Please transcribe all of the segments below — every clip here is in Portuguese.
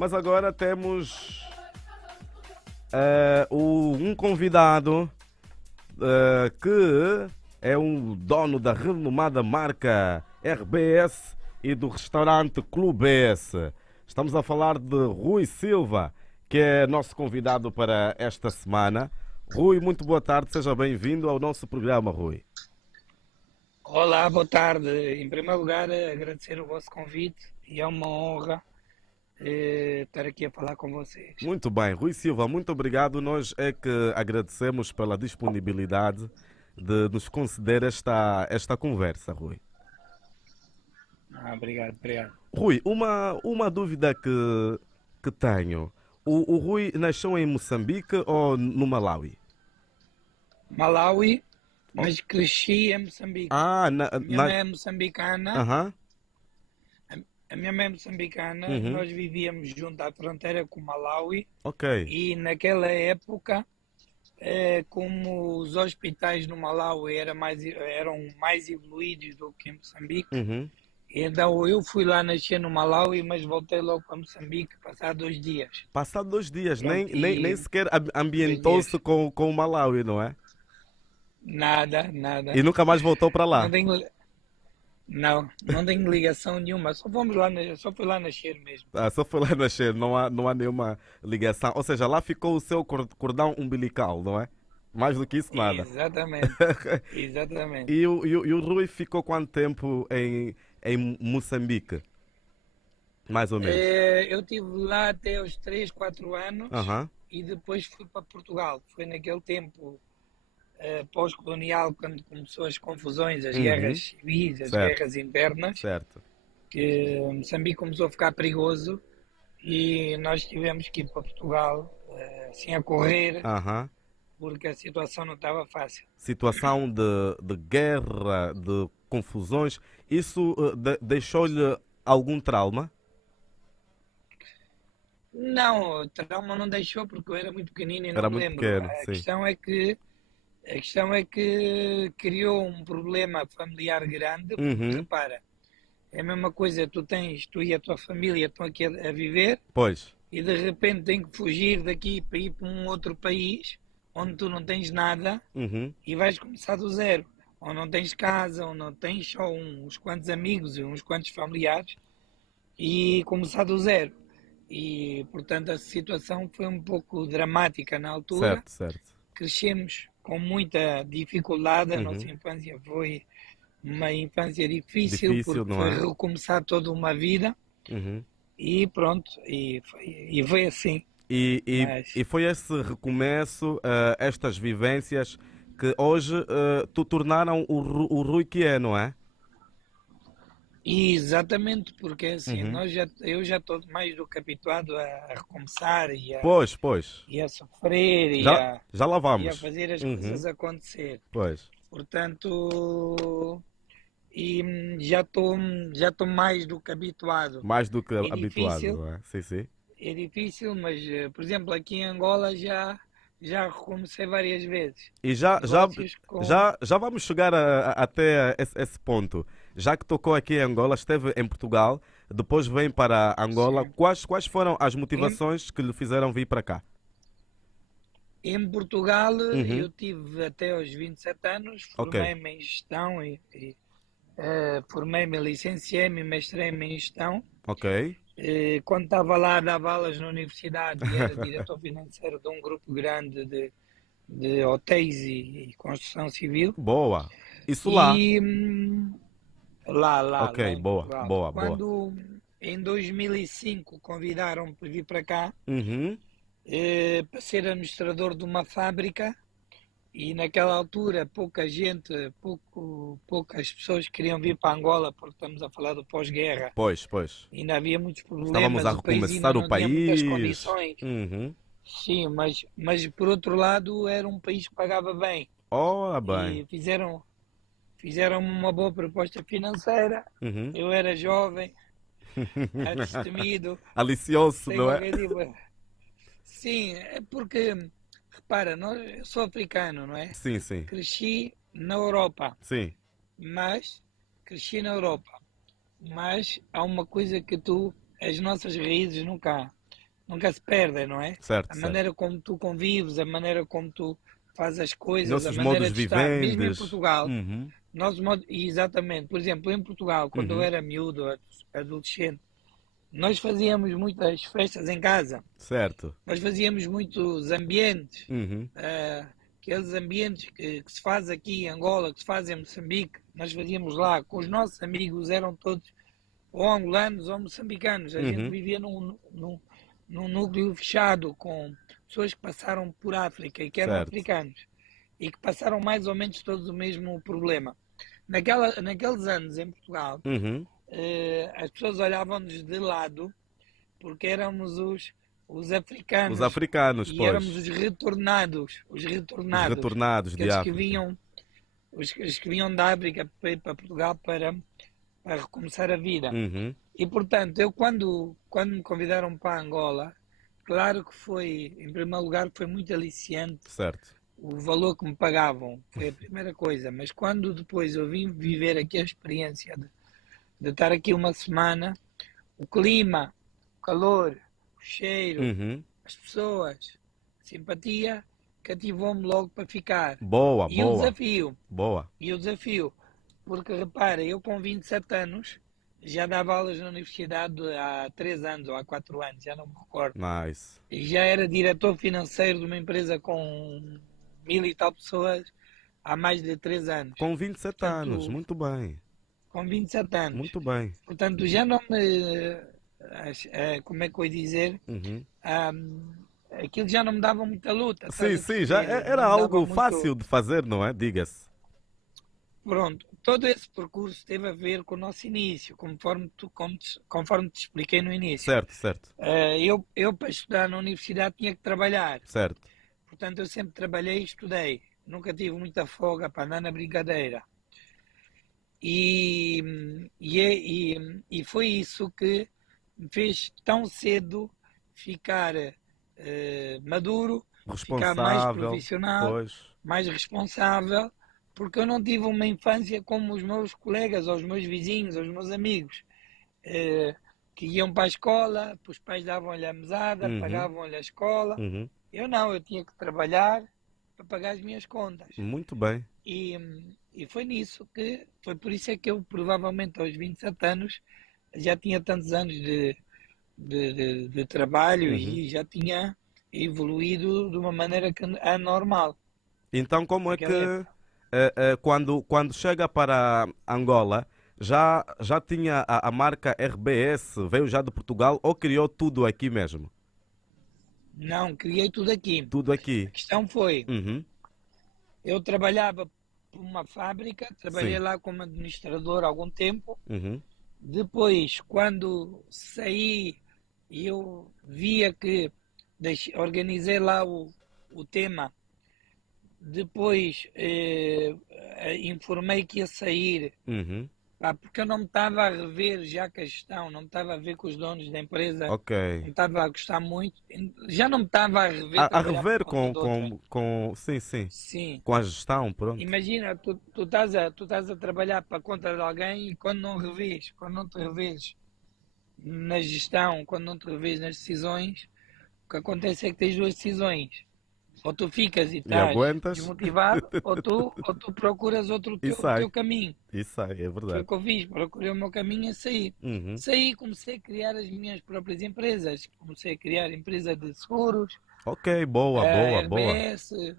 Mas agora temos um convidado que é o dono da renomada marca RBS e do restaurante Clube S. Estamos a falar de Rui Silva, que é nosso convidado para esta semana. Rui, muito boa tarde, seja bem-vindo ao nosso programa, Rui. Olá, boa tarde. Em primeiro lugar, agradecer o vosso convite e é uma honra estar aqui a falar com vocês. Muito bem, Rui Silva, muito obrigado. Nós é que agradecemos pela disponibilidade de nos conceder esta conversa, Rui. Obrigado, obrigado. Rui, uma dúvida que tenho. O Rui nasceu em Moçambique ou no Malawi? Malawi, Oh, mas cresci em Moçambique. ah, A minha mãe é moçambicana, aham, a minha mãe é moçambicana, uhum, nós vivíamos junto à fronteira com Malawi ok, e naquela época, como os hospitais no Malawi eram mais evoluídos do que em Moçambique. uhum. Então eu fui lá nascer no Malawi, mas voltei logo para Moçambique passar 2 dias. Passado 2 dias, nem, Pronto, nem, nem e sequer 2 dias. ambientou-se com o Malawi, não é? Nada, E nada. nunca mais voltou para Não lá. tenho, não tenho ligação nenhuma. Só fui lá nascer mesmo. Ah, só foi lá nascer, não há nenhuma ligação. Ou seja, lá ficou o seu cordão umbilical, não é? Mais do que isso, nada. Exatamente, exatamente. E o Rui ficou quanto tempo em Moçambique? Mais ou menos. Eu estive lá até os 3, 4 anos Aham, e depois fui para Portugal. Foi naquele tempo pós-colonial, quando começou as confusões, as guerras uhum, civis, as certo, guerras internas, certo. que Moçambique começou a ficar perigoso e nós tivemos que ir para Portugal, assim a correr, Aham. porque a situação não estava fácil. Situação de guerra, de confusões, isso deixou-lhe algum trauma? Não, o trauma não deixou porque eu era muito pequenino e não Era me muito lembro. pequeno, sim. A questão é que criou um problema familiar grande, porque Uhum, repara, é a mesma coisa, tu e a tua família estão aqui a viver pois. e de repente têm que fugir daqui para ir para um outro país onde tu não tens nada Uhum, e vais começar do zero. Ou não tens casa, ou não tens só uns quantos amigos e uns quantos familiares e começar do zero. E, portanto, a situação foi um pouco dramática na altura. certo, certo. Crescemos com muita dificuldade, a nossa Uhum. infância foi uma infância difícil Difícil, porque não foi é? recomeçar toda uma vida Uhum. e pronto, e foi assim. E Mas foi esse recomeço, estas vivências, que hoje tu tornaram o Rui que é, não é? exatamente, porque assim, Uhum. eu já estou mais do que habituado a recomeçar Pois, pois. e a sofrer Já, já lá e a vamos. fazer as Uhum. coisas acontecer. Pois. Portanto, e já estou mais do que habituado. Mais do que É habituado, difícil, não é? Sim, sim. é difícil, mas por exemplo, aqui em Angola já recomecei várias vezes. E já, já, Negócios com. já vamos chegar até esse ponto. Já que tocou aqui em Angola, esteve em Portugal, depois vem para Angola. Sim. Quais foram as Em, motivações que lhe fizeram vir para cá? em Portugal Uhum. eu tive até aos 27 anos, Ok, formei-me em gestão formei-me, licenciei-me e mestrei-me em gestão. ok. Quando estava lá, dava aulas na universidade e era diretor financeiro de um grupo grande de hotéis e construção civil. Boa. Isso lá. E Ok, lá em boa, Portugal. boa, boa. Quando em 2005 convidaram-me para vir para cá, Uhum. para ser administrador de uma fábrica, e naquela altura poucas pessoas queriam vir para Angola, porque estamos a falar do pós-guerra. Pois, pois. Ainda havia muitos Estávamos a problemas, o país ainda recomeçar o não tinha muitas país. condições. Uhum. Sim, mas por outro lado era um país que pagava bem Ora bem. e fizeram uma boa proposta financeira. Uhum. Eu era jovem, destemido, Aliciou-se, sei não é? qualquer tipo. Sim, é porque, repara, eu sou africano, não é? Sim, sim. Cresci na Europa, Sim. mas cresci na Europa, mas há uma coisa que as nossas raízes nunca há. nunca se perdem, não é? Certo, A certo. maneira como tu convives, a maneira como tu fazes as coisas, a Nossos modos maneira de estar, mesmo em vivendes. Portugal, Uhum, exatamente, por exemplo, em Portugal, quando eu uhum, era miúdo, adolescente, nós fazíamos muitas festas em casa, certo. nós fazíamos muitos ambientes, Uhum, ah, aqueles ambientes que se faz aqui em Angola, que se faz em Moçambique, nós fazíamos lá, com os nossos amigos, eram todos ou angolanos ou moçambicanos, a gente uhum, vivia num núcleo fechado com pessoas que passaram por África e que eram certo. africanos e que passaram mais ou menos todos o mesmo problema. Naqueles anos em Portugal, Uhum. as pessoas olhavam-nos de lado porque éramos os Os africanos africanos, e éramos pois. os Os retornados, retornados de aqueles que África. vinham, os que vinham da África para Portugal para recomeçar a vida. Uhum, E portanto, eu quando me convidaram para Angola, claro que foi, em primeiro lugar, foi muito aliciante certo. o valor que me pagavam, foi a primeira coisa, mas quando depois eu vim viver aqui a experiência de estar aqui uma semana, o clima, o calor, o cheiro, Uhum. as pessoas, a simpatia, cativou-me logo para ficar. Boa, E o boa, desafio, boa. e o desafio, porque repara, eu com 27 anos já dava aulas na universidade há 3 anos ou há 4 anos, já não me recordo. Nice. E já era diretor financeiro de uma empresa com 1000 e tal pessoas há mais de 3 anos. Com 27 anos, Portanto, muito bem. com 27 anos. Muito bem. Portanto, já não me. Como é que eu ia dizer? Uhum. Aquilo já não me dava muita luta, estás Sim, a sim, já perceber? era Não me dava algo muito. fácil de fazer, não é? Diga-se. Pronto, todo esse percurso teve a ver com o nosso início, conforme te expliquei no início. Certo, certo, Eu, para estudar na universidade, tinha que trabalhar. certo. Portanto, eu sempre trabalhei e estudei. Nunca tive muita folga para andar na brincadeira. E, e foi isso que me fez tão cedo ficar maduro, ficar mais Responsável, profissional, pois. mais responsável, porque eu não tive uma infância como os meus colegas, ou os meus vizinhos, ou os meus amigos, eh, que iam para a escola, os pais davam-lhe a mesada, Uhum, pagavam-lhe a escola. uhum. Eu não, eu tinha que trabalhar para pagar as minhas contas. Muito bem. E, e foi nisso que, foi por isso é que eu provavelmente aos 27 anos já tinha tantos anos de trabalho Uhum. e já tinha evoluído de uma maneira que anormal Então, como é que naquela época. quando chega para Angola, já tinha a marca RBS, veio já de Portugal ou criou tudo aqui mesmo? Não, criei tudo aqui. Tudo A aqui. questão foi, Uhum. eu trabalhava por uma fábrica, trabalhei Sim. lá como administrador há algum tempo. Uhum. Depois, quando saí e eu via que organizei lá o tema, depois informei que ia sair, Uhum. pá, porque eu não me estava a rever já com a gestão, não me estava a ver com os donos da empresa, Ok. não me estava a gostar muito, já não me estava a rever A trabalhar por rever conta de outra. sim, sim, Sim, com a gestão, pronto. imagina, tu estás a trabalhar para conta de alguém e quando não revês, quando não te revês na gestão, quando não te revês nas decisões, o que acontece é que tens duas decisões. Ou tu ficas e E estás aguentas desmotivado, ou tu procuras outro e o sai. teu caminho. E sai, é Foi o verdade. que eu fiz, procurei o meu caminho a sair. Uhum. Saí e comecei a criar as minhas próprias empresas. Comecei a criar empresa de seguros, Ok, boa, a boa, boa. RBS,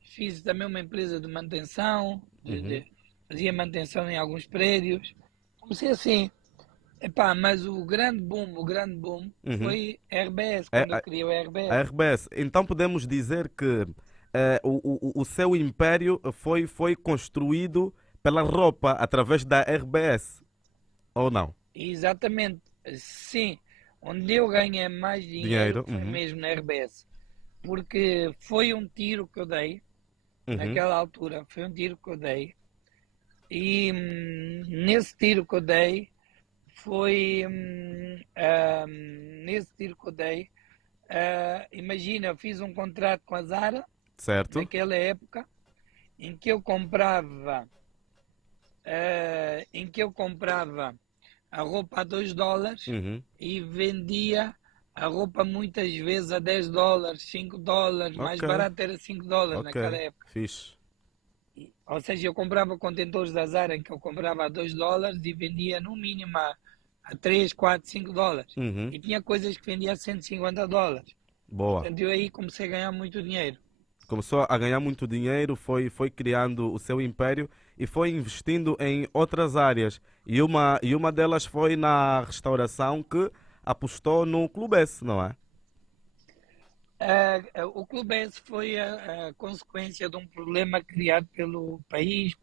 fiz também uma empresa de manutenção, Uhum. fazia manutenção em alguns prédios. Comecei assim. Epá, mas o grande boom Uhum. foi RBS, É, quando eu criei o a RBS. RBS. Então podemos dizer que o seu império foi construído pela roupa através da RBS, ou não? Exatamente, sim. Onde eu ganhei mais dinheiro Dinheiro. foi Uhum. mesmo na RBS. Porque foi um tiro que eu dei, Uhum. naquela altura, foi um tiro que eu dei. E nesse tiro que eu dei, foi. Nesse tiro que eu dei, imagina, eu fiz um contrato com a Zara, Certo? naquela época, em que eu comprava a roupa a 2 dólares Uhum. e vendia a roupa muitas vezes a 10 dólares, 5 dólares, mais Ok, barato era 5 dólares ok. naquela época. Fixe. Ou seja, eu comprava contentores da Zara em que eu comprava a 2 dólares e vendia no mínimo a 3, 4, 5 dólares. Uhum. E tinha coisas que vendia a 150 dólares. Boa. Portanto, eu aí comecei a ganhar muito dinheiro. Começou a ganhar muito dinheiro, foi criando o seu império e foi investindo em outras áreas. E uma delas foi na restauração que apostou no Clube S, não é? O Clube S foi a consequência de um problema criado pelo país,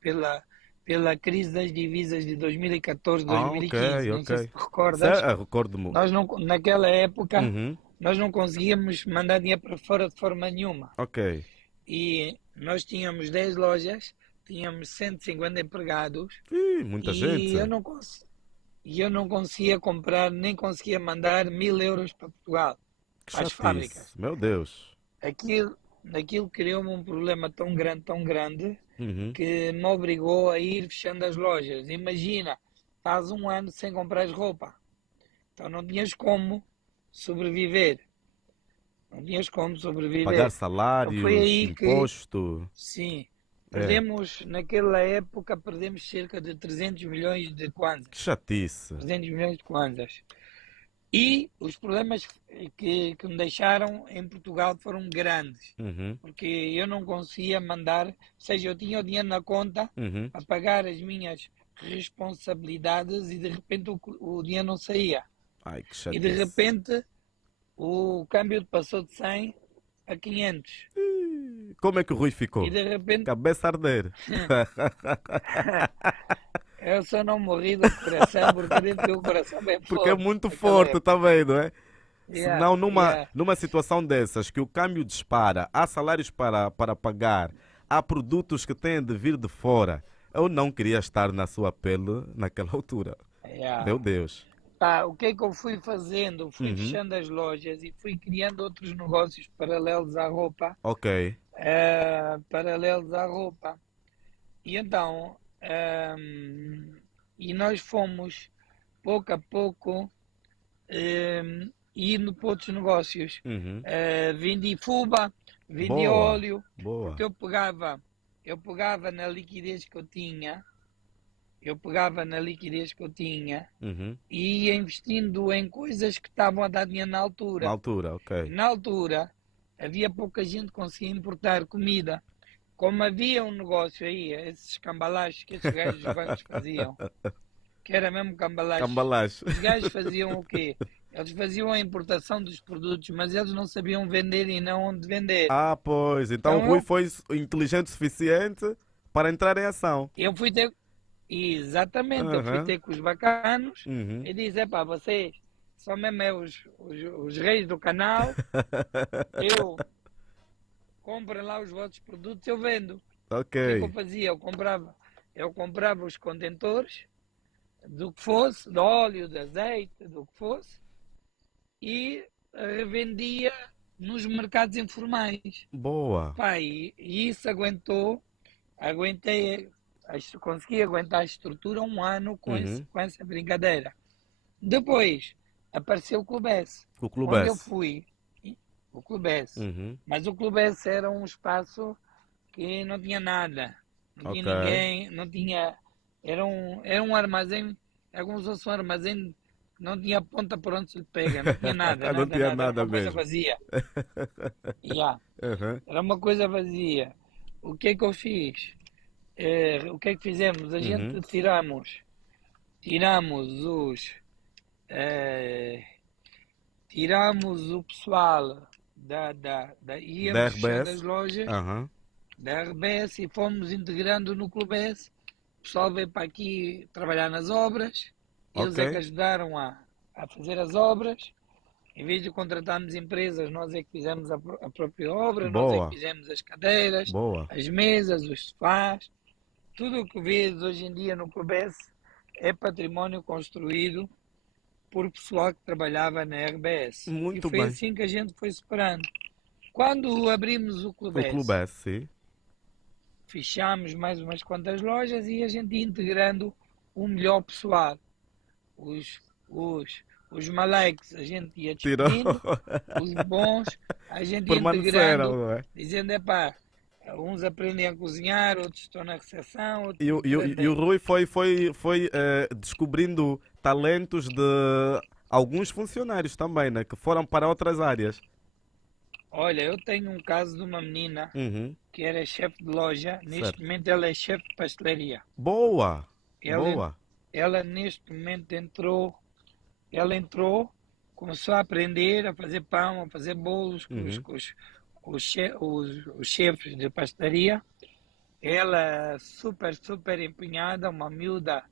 pela crise das divisas de Ah, ok, 2014-2015. Não sei se ok. te recordas. Recordo-me. Nós não, naquela época, Uhum. nós não conseguíamos mandar dinheiro para fora de forma nenhuma. Ok. E nós tínhamos 10 lojas, tínhamos 150 empregados Ih, muita e gente. eu não conseguia comprar, nem conseguia mandar 1.000 euros para Portugal, Que para as chatice. fábricas. Meu Deus. Aquilo criou-me um problema tão grande, Uhum. que me obrigou a ir fechando as lojas. Imagina, estás um ano sem comprar roupa, então não tinhas como sobreviver. Não tinhas como Pagar sobreviver. Então foi salários, aí que, imposto. sim, É. naquela época, perdemos cerca de 300 milhões de Que kwanzas. chatice. 300 milhões de kwanzas. E os problemas que me deixaram em Portugal foram grandes, Uhum. porque eu não conseguia mandar, ou seja, eu tinha o dinheiro na conta Uhum. para pagar as minhas responsabilidades e de repente o dinheiro não saía. Ai, que E de chatice. repente o câmbio passou de 100 a 500. Como é que o Rui E ficou? de repente Cabeça a arder. eu só não morri do coração porque eu devo ter o coração bem Porque é forte muito naquela forte, tá época. vendo, é? Yeah, Senão, numa, yeah. numa situação dessas, que o câmbio dispara, há salários para pagar, há produtos que têm de vir de fora, eu não queria estar na sua pele naquela altura. Yeah. Meu Deus. Pá, o que é que eu fui fazendo? Fui Uhum. fechando as lojas e fui criando outros negócios paralelos à roupa. Ok. Paralelos à roupa. E então, e nós fomos pouco a pouco indo para outros negócios. Uhum. Vendi fuba, vendi Boa. óleo, Boa. porque eu pegava na liquidez que eu tinha, eu pegava na liquidez que eu tinha Uhum. e ia investindo em coisas que estavam a dar dinheiro na Na altura. altura, ok. E na altura havia pouca gente que conseguia importar comida. Como havia um negócio aí, esses cambalaches que esses gajos dos bancos faziam, que era mesmo cambalaches, Cambalacho. os gajos faziam o quê? Eles faziam a importação dos produtos, mas eles não sabiam vender e não onde vender. Ah, pois. Então o Então Rui foi inteligente o suficiente para entrar em ação. eu fui ter, exatamente, eu fui Aham. ter com os bacanos Uhum. e disse, epá, vocês são mesmo os reis do canal, eu compro lá os vossos produtos, eu vendo. Ok. O que é que eu fazia? Eu comprava os contentores, do que fosse, de óleo, de azeite, do que fosse, e revendia nos mercados informais. Boa. Pá, e isso aguentei, consegui aguentar a estrutura um ano Uhum. com essa brincadeira. Depois apareceu o Clube S, O Clube onde eu S. fui, o Clube S. Uhum. Mas o Clube S era um espaço que não tinha nada, não tinha Ok. ninguém, não tinha. Era um armazém, é como se fosse um armazém, não tinha ponta por onde se lhe pega, não tinha nada, Não nada, tinha nada, era nada uma coisa mesmo. vazia. Yeah, Uhum. era uma coisa vazia. O que é que eu fiz? O que é que fizemos? A Uhum. gente tiramos eh, tiramos o pessoal Da íamos fechando as RBS. lojas Aham. da RBS e fomos integrando no Clube S. O pessoal veio para aqui trabalhar nas obras, eles é que Ok. ajudaram a fazer as obras. Em vez de contratarmos empresas, nós é que fizemos a própria obra, nós é que Boa. fizemos as cadeiras, Boa. as mesas, os sofás. Tudo o que vês hoje em dia no Clube S é património construído por pessoal que trabalhava na RBS. E Muito foi bem. assim que a gente foi separando. Quando abrimos o O Clube Clube S, S, sim. fechámos mais umas quantas lojas e a gente ia integrando o melhor pessoal. Os, os, Os maleiques a gente ia Tirou. despedindo, os bons a gente ia Permaneceram, integrando, não é? dizendo, epá, uns aprendem a cozinhar, outros estão na recepção, outros E o aprendem. Rui foi descobrindo talentos de alguns funcionários também, né? Que foram para outras áreas. Olha, eu tenho um caso de uma menina Uhum. que era chefe de loja, neste Certo. momento ela é chefe de pastelaria. Boa, Ela, boa. ela neste momento entrou, começou a aprender a fazer pão, a fazer bolos com os, Uhum. com os, com os chefes de pastelaria. Ela super, super empenhada, uma miúda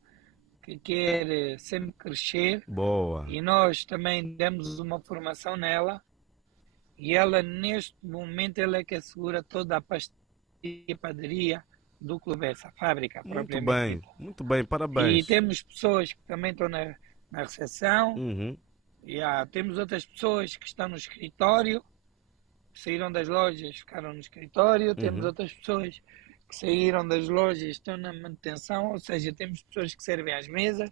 que quer sempre crescer Boa. e nós também demos uma formação nela e ela neste momento ela é que assegura toda a pastelaria e padaria do Clube, essa fábrica propriamente dita. Muito bem, E parabéns. temos pessoas que também estão na recepção, Uhum. e temos outras pessoas que estão no escritório, que saíram das lojas, ficaram no escritório, temos Uhum. outras pessoas que saíram das lojas e estão na manutenção, ou seja, temos pessoas que servem às mesas,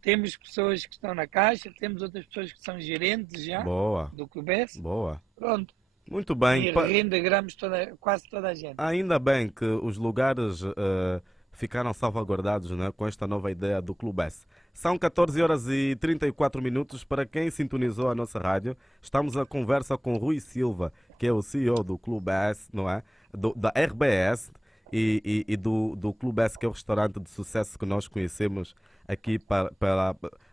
temos pessoas que estão na caixa, temos outras pessoas que são gerentes já Boa, do Clubes. boa. Pronto, Muito bem. e reintegramos quase toda a gente. Ainda bem que os lugares ficaram salvaguardados, né, com esta nova ideia do Clube S. São 14 horas e 34 minutos. Para quem sintonizou a nossa rádio, estamos a conversa com Rui Silva, que é o CEO do Clube S, não é? Da RBS e do Clube S, que é o restaurante de sucesso que nós conhecemos aqui,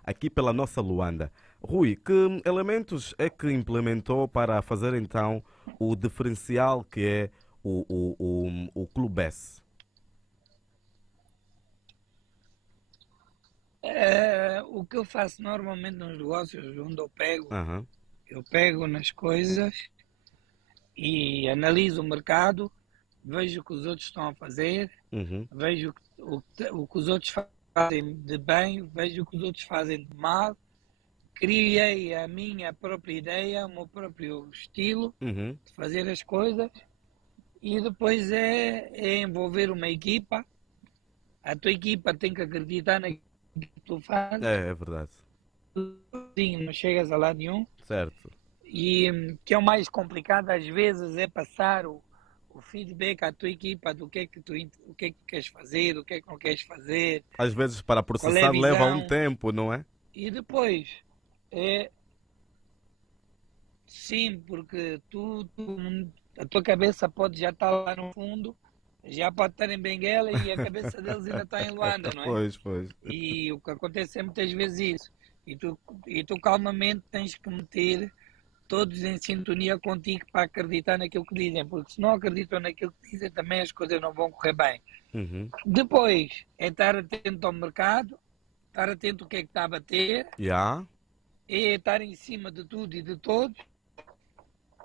aqui pela nossa Luanda. Rui, que elementos é que implementou para fazer então o diferencial que é o Clube S? O que eu faço normalmente nos negócios, onde Aham. eu pego nas coisas e analiso o mercado, vejo o que os outros estão a fazer, Uhum. vejo o que os outros fazem de bem, vejo o que os outros fazem de mal, criei a minha própria ideia, o meu próprio estilo Uhum. de fazer as coisas e depois é envolver uma equipa. A tua equipa tem que acreditar naquilo que tu fazes, É verdade. sozinho não chegas a lado nenhum. Certo. E que é o mais complicado às vezes é passar o feedback à tua equipa do o que é que tu queres fazer, o que é que não queres fazer, Às vezes para qual é a processar leva um visão. tempo, não é? E depois, é sim, porque a tua cabeça pode já estar lá no fundo, já pode estar em Benguela e a cabeça deles ainda está em Luanda, não é? Pois, pois. E o que acontece é muitas vezes isso. E tu calmamente tens que meter todos em sintonia contigo para acreditar naquilo que dizem, porque se não acreditam naquilo que dizem, também as coisas não vão correr bem. Uhum. Depois, é estar atento ao mercado, estar atento ao que é que está a bater, Já? é estar em cima de tudo e de todos,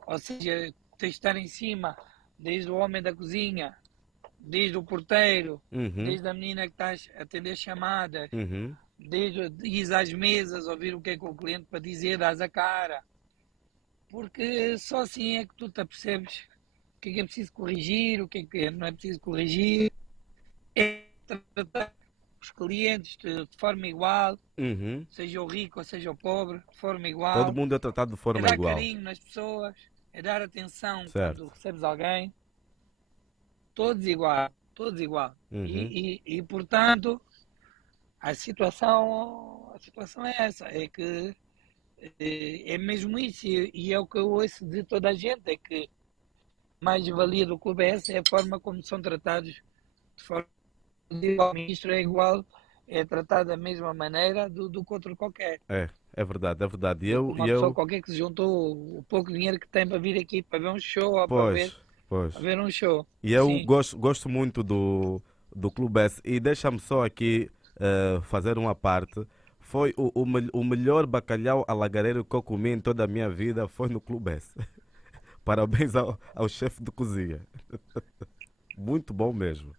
ou seja, tens de estar em cima desde o homem da cozinha, desde o porteiro, Uhum. desde a menina que está a atender chamadas, Uhum. desde ir às mesas, ouvir o que é que o cliente para dizer, dás a cara. Porque só assim é que tu te apercebes o que é preciso corrigir, o que é que não é preciso corrigir. É tratar os clientes de forma igual, Uhum. seja o rico ou seja o pobre, de forma Todo igual. mundo é tratado de É forma dar igual. carinho nas pessoas, é dar atenção quando Certo. recebes alguém. Todos igual, todos igual. Uhum. Portanto, a situação é essa, é que é mesmo isso, e é o que eu ouço de toda a gente, é que a mais-valia do clube é essa, é a forma como são tratados, de forma igual. O ministro é igual, é tratado da mesma maneira do que outro qualquer, É verdade, é verdade. do que E uma pessoa eu, qualquer que se juntou o pouco dinheiro que tem para vir aqui para ver um show ou pois, pois. para ver um show. E eu Sim. gosto muito do Clube S. E deixa-me só aqui fazer uma parte. Foi o melhor bacalhau alagareiro que eu comi em toda a minha vida foi no Clube S. Parabéns ao chefe de cozinha. Muito bom mesmo.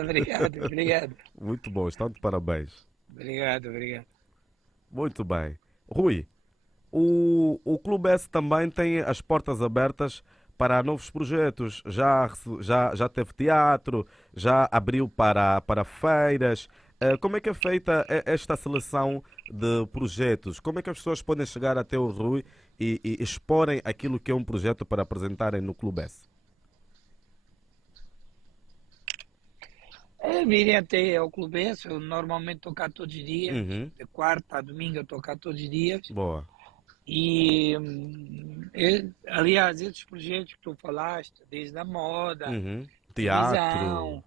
Obrigado, obrigado. Muito bom, estão de parabéns. Obrigado, obrigado. Muito bem. Rui, o Clube S também tem as portas abertas para novos projetos. Já teve teatro, já abriu para feiras. Como é que é feita esta seleção de projetos? Como é que as pessoas podem chegar até o Rui e exporem aquilo que é um projeto para apresentarem no Clube S? Virem até ao Clube S, eu normalmente estou cá todos os dias, Uhum. de quarta a domingo eu estou cá todos os dias. Boa. E, aliás, esses projetos que tu falaste, desde a moda, Uhum. Teatro. televisão,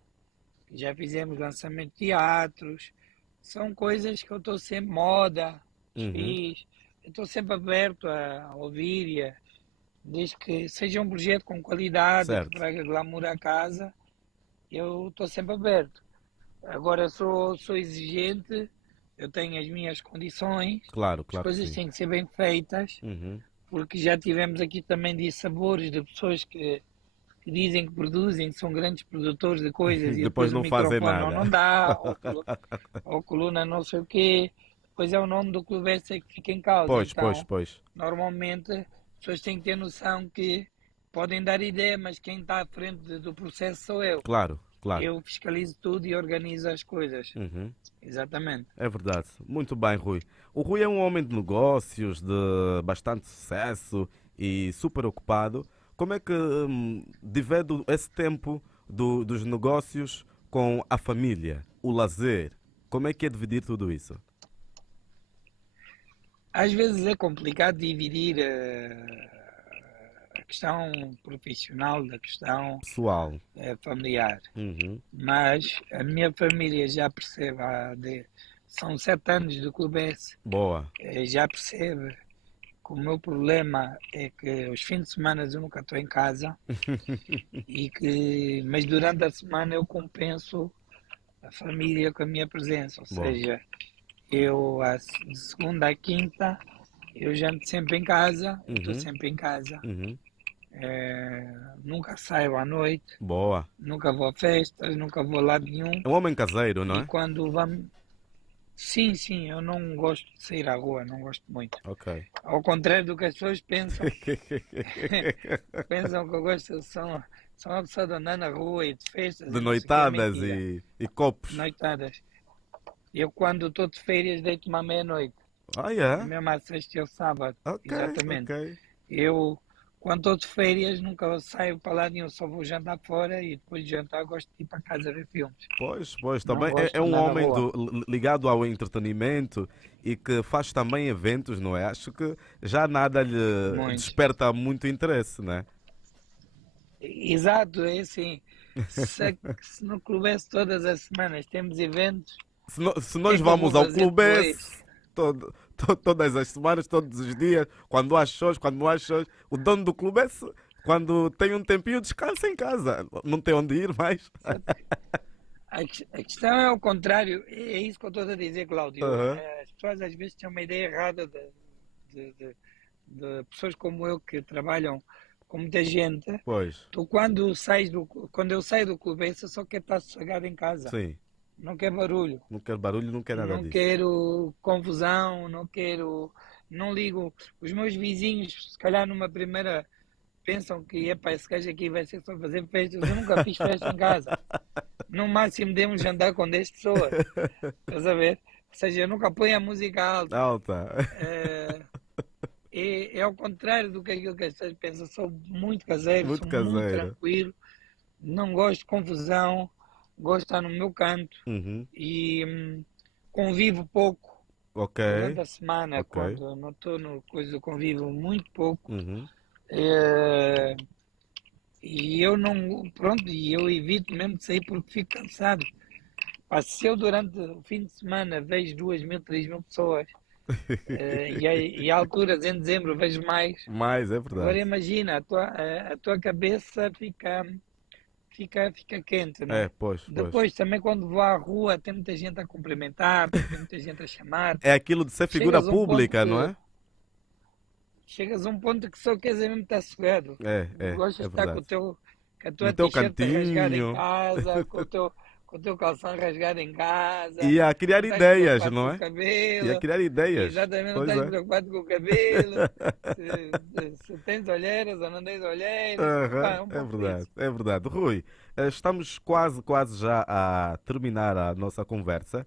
já fizemos lançamento de teatros, são coisas que eu estou sempre, moda, Uhum. fiz, eu estou sempre aberto a ouvir, desde que seja um projeto com qualidade, que Certo. traga glamour à casa, eu estou sempre aberto. Agora sou exigente, eu tenho as minhas condições, Claro, as claro que coisas sim. têm que ser bem feitas, Uhum. porque já tivemos aqui também dissabores de pessoas que dizem que produzem, que são grandes produtores de coisas e Depois depois o não fazem microfone não nada. dá, ou coluna não sei o quê, depois é o nome do clube esse que fica em causa. Pois, pois, Então, pois. normalmente, as pessoas têm que ter noção que podem dar ideia, mas quem está à frente do processo sou eu. Claro, claro. Eu fiscalizo tudo e organizo as coisas. Uhum. Exatamente. É verdade. Muito bem, Rui. O Rui é um homem de negócios, de bastante sucesso e super ocupado. Como é que divide esse tempo dos negócios com a família, o lazer? Como é que é dividir tudo isso? Às vezes é complicado dividir a questão profissional da questão Pessoal. familiar, Uhum. mas a minha família já percebe, são 7 anos do Clube S, Boa. já percebe que o meu problema é que os fins de semana eu nunca estou em casa, mas durante a semana eu compenso a família com a minha presença, ou Boa. seja, eu de segunda à quinta eu janto sempre em casa, eu estou Uhum. sempre em casa. Uhum. Nunca saio à noite, Boa. nunca vou a festas, nunca vou a lado nenhum. É um homem caseiro, não E é? quando vamos. Sim, sim, eu não gosto de sair à rua, não gosto muito. Ok. Ao contrário do que as pessoas pensam, pensam que eu gosto, sou uma pessoa de andar na rua e de festas De e não sei o que, é noitadas mentira. e copos. Noitadas. Eu quando estou de férias deito-me à meia-noite, Ah, e é? mesmo à sexta e ao sábado, Ok, ok. exatamente. Eu, quando estou de férias, nunca saio para lá nenhum, só vou jantar fora e depois de jantar gosto de ir para casa ver filmes. Pois, pois, Não também gosto é de um andar na homem rua. ligado ao entretenimento e que faz também eventos, não é? Acho que já nada lhe Muito. desperta muito interesse, né? Exato, é assim. Se no Clube S todas as semanas temos eventos, Se o que nós é que eu vou vamos ao fazer clube depois? todas as semanas, todos os dias, quando há shows, quando não há shows, o dono do clube, quando tem um tempinho, descansa em casa. Não tem onde ir mais. A questão é o contrário, é isso que eu estou a dizer, Cláudio. Aham. As pessoas às vezes têm uma ideia errada de- de- de pessoas como eu que trabalham com muita gente. Pois, Quando eu saio do Clube S, eu só quero estar sossegado em casa. sim. Não quero barulho. Não quer barulho, não quer nada Não disso. quero confusão, não quero, não ligo. Os meus vizinhos, se calhar numa primeira, pensam que epá, esse gajo aqui vai ser só fazer festas. Eu nunca fiz festa em casa. No máximo demos jantar com 10 pessoas. Estás a ver? Ou seja, eu nunca ponho a música alta. Alta. Eh, é ao contrário do que aquilo que as pessoas pensam. Sou muito caseiro, Muito sou muito caseiro. tranquilo, não gosto de confusão, gosto de estar no meu canto Uhum. e convivo pouco. Ok, Durante a semana, ok. quando não estou no coisa, eu convivo muito pouco. Uhum. eh, e eu não, pronto, e eu evito mesmo de sair porque fico cansado. Pá, se eu durante o fim de semana vejo 2.000, 3.000 pessoas, e há alturas em dezembro vejo mais, Mas é agora verdade. imagina, a tua cabeça fica quente, É, né? pois, pois. Depois também quando vou à rua tem muita gente a cumprimentar, tem muita gente a É chamar-te. aquilo de ser figura Chegas a um ponto pública, não que é? chegas a um ponto que só queres mesmo estar sossegado. É Gostas de estar verdade. com a tua No teu t-shirt rasgada em cantinho casa, com o teu calção rasgado em casa, e a criar não estás ideias, preocupado com não o é? E a cabelo, criar ideias. exatamente, não Pois estás é. preocupado com o cabelo, se tens olheiras ou não tens olheiras. Pá, Aham, é um é pouco verdade, isso. é verdade. Rui, estamos quase já a terminar a nossa conversa.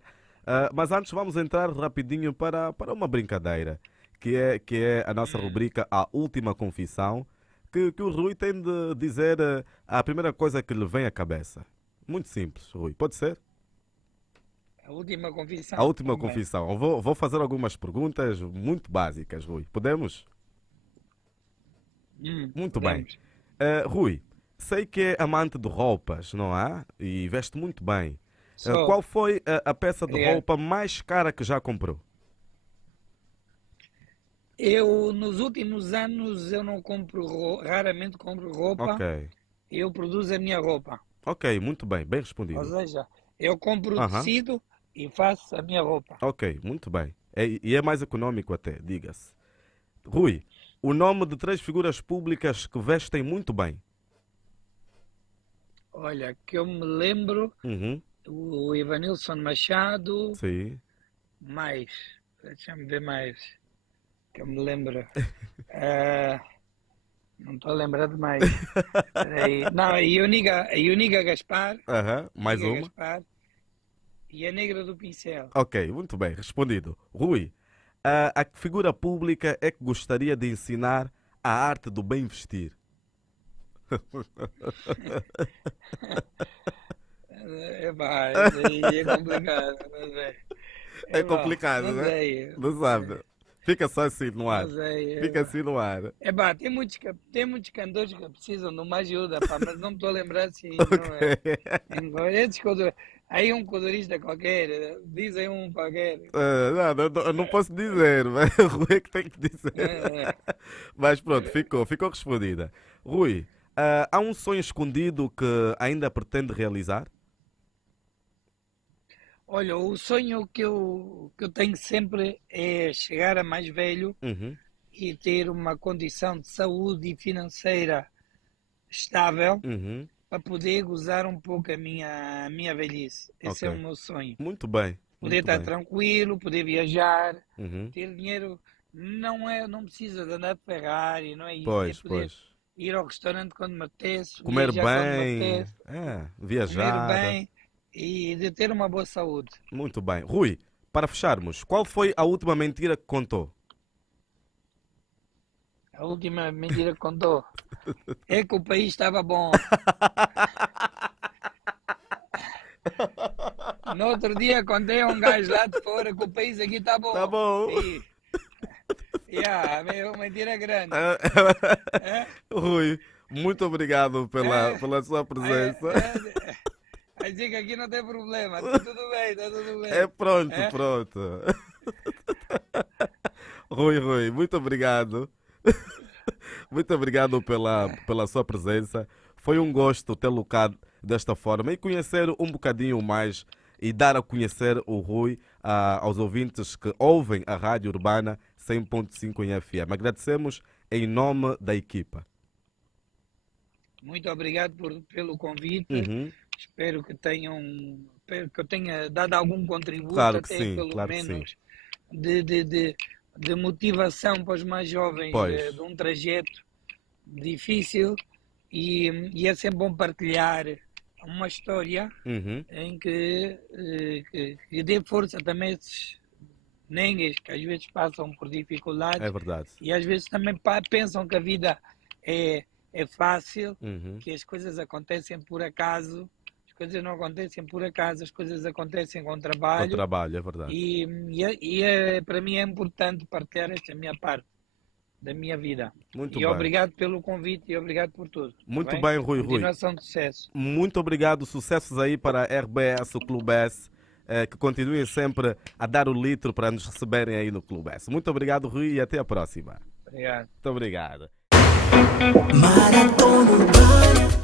Mas antes vamos entrar rapidinho para uma brincadeira, que é a nossa rubrica A Última Confissão, que o Rui tem de dizer a primeira coisa que lhe vem à cabeça. Muito simples, Rui. Pode ser? A última confissão. A última Também. confissão. Eu vou fazer algumas perguntas muito básicas, Rui. Podemos? Muito bem. Podemos. Rui, sei que é amante de roupas, não é? E veste muito bem. Só, Qual foi a peça de obrigado. roupa mais cara que já comprou? Eu, nos últimos anos, eu não compro, raramente compro Ok. roupa, eu produzo a minha roupa. Ok, muito bem. Bem Ou respondido. seja, eu compro o Aham. tecido e faço a minha roupa. Ok, muito bem. E é mais econômico até, diga-se. Rui, o nome de três figuras públicas que vestem muito bem. Olha, que eu me lembro, Uhum, o Evanilson Machado, sim. mais, deixa-me ver mais, que eu me lembro. Ah, não estou a lembrar de mais. Espera aí. Não, a Ioniga Gaspar, Aham, mais Ioniga uma. Gaspar e a Negra do Pincel. Ok, muito bem, respondido. Rui, a que figura pública é que gostaria de ensinar a arte do bem vestir? Epá, isso aí é complicado, não sei. É Epá, complicado, não né? sei, Não não sabe. sei, Fica só assim no ar. não sei. Fica assim no ar. Epá, tem muitos cantores que precisam de uma ajuda, pá, mas não me estou a lembrar assim, não é? Ok. Aí um codorista qualquer, dizem um qualquer. Eu não posso dizer, mas o Rui é que tem que dizer. É, Mas pronto, ficou respondida. Rui, há um sonho escondido que ainda pretende realizar? olha, o sonho que eu tenho sempre é chegar a mais velho Uhum, e ter uma condição de saúde e financeira estável uhum, para poder gozar um pouco a minha velhice. Esse é o ok. meu sonho. Muito bem, Poder muito estar bem. tranquilo, poder viajar, Uhum. ter dinheiro. Não precisa de andar de Ferrari, não é isso. É Pois, poder pois. ir ao restaurante quando me apetece, Comer viajar quando me bem, apetece, comer viajar. bem e de ter uma boa saúde. Muito bem. Rui, para fecharmos, qual foi a última mentira que contou? A última mentira que contou é que o país estava bom. No outro dia contei a um gajo lá de fora que o país aqui está Tá bom. bom. E, é uma mentira grande. Ah, É? Rui, muito obrigado É? pela sua presença. Aí dizer que aqui não tem problema. Está tudo bem, está tudo É bem. pronto, É? pronto. Rui, muito obrigado. Muito obrigado pela sua presença. Foi um gosto tê-lo cá desta forma e conhecer um bocadinho mais e dar a conhecer o Rui aos ouvintes que ouvem a Rádio Urbana 100.5 em FM. Agradecemos em nome da equipa. Muito obrigado pelo convite. Uhum. Espero que eu tenha dado algum contributo, Claro que até sim, pelo claro que sim. menos de, de, de, de motivação para os mais jovens de Pois. um trajeto difícil e é sempre bom partilhar uma história Uhum. em que dê força também a esses nengues que às vezes passam por É dificuldades verdade. e às vezes também pensam que a vida é fácil, Uhum. que as coisas acontecem por acaso. As coisas não acontecem por acaso, as coisas acontecem com Com trabalho trabalho, é verdade. para mim é importante partilhar esta minha parte da minha vida. Muito E bem. obrigado pelo convite e obrigado por tudo. Tá Muito bem? bem, Rui. Continuação de sucesso. Muito obrigado. Sucessos aí para a RBS, o Clube S. Que continuem sempre a dar o litro para nos receberem aí no Clube S. Muito obrigado, Rui, e até a próxima. Obrigado. Muito obrigado. Maratona Urbana.